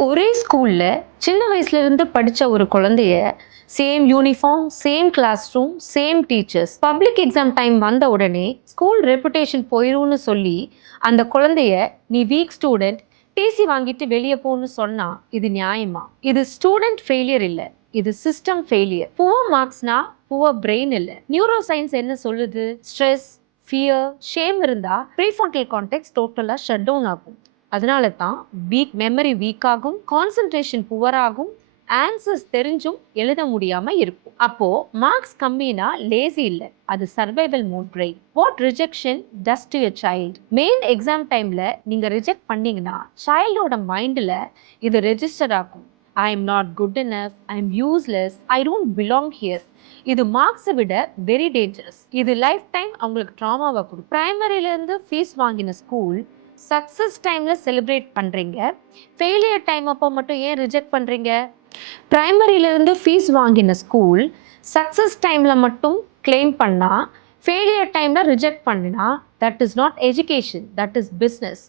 ஒரே ஸ்கூல்ல சின்ன வயசுல இருந்து படிச்ச ஒரு குழந்தைய same uniform, same class room, same teachers. Public exam time வந்த உடனே ஸ்கூல் ரெப்புடேஷன் போயிரும்னு சொல்லி அந்த குழந்தைய நீ வீக் ஸ்டூடெண்ட், டிசி வாங்கிட்டு வெளியே போன்னு சொன்னா இது நியாயமா? இது ஸ்டூடெண்ட் ஃபெயிலியர் இல்ல, இது சிஸ்டம் ஃபெயிலியர். புவர் மார்க்ஸ்னா புவர் பிரெயின் இல்ல. நியூரோ சயின்ஸ் என்ன சொல்லுது? ஸ்ட்ரெஸ், ஃபியர், ஷேம் இருந்தா ப்ரீஃப்ரான்டல் கார்டெக்ஸ் டோட்டலா ஷட் டவுன் ஆகும். அதனால தான் மெமரி வீக் ஆகும், கான்சென்ட்ரேஷன் புவர் ஆகும், ஆன்சர்ஸ் தெரிஞ்சும் எழுத முடியாம இருக்கும். அப்போ மார்க்ஸ் கம்மினா லேசி இல்ல, அது survival mode brain. What rejection does to your child? Main exam டைம்ல நீங்க ரிஜெக்ட் பண்ணீங்கன்னா சைல்டோட மைண்ட்ல இது ரெஜிஸ்டர் ஆகும். I am not good enough, I am useless, I don't belong here. இது மார்க்ஸை விட வெரி டேஞ்சரஸ். இது லைஃப் டைம் அவங்களுக்கு ட்ராமாவை கொடுக்கும். பிரைமரியில இருந்து ஃபீஸ் வாங்கின ஸ்கூல் சக்ஸஸ் டைமில் செலிப்ரேட் பண்ணுறீங்க, ஃபெயிலியர் டைம் அப்போ மட்டும் ஏன் ரிஜெக்ட் பண்ணுறீங்க? ப்ரைமரியிலேருந்து ஃபீஸ் வாங்கின ஸ்கூல் சக்ஸஸ் டைமில் மட்டும் கிளைம் பண்ணால், ஃபெயிலியர் டைமில் ரிஜெக்ட் பண்ணினா, that is not education, that is business.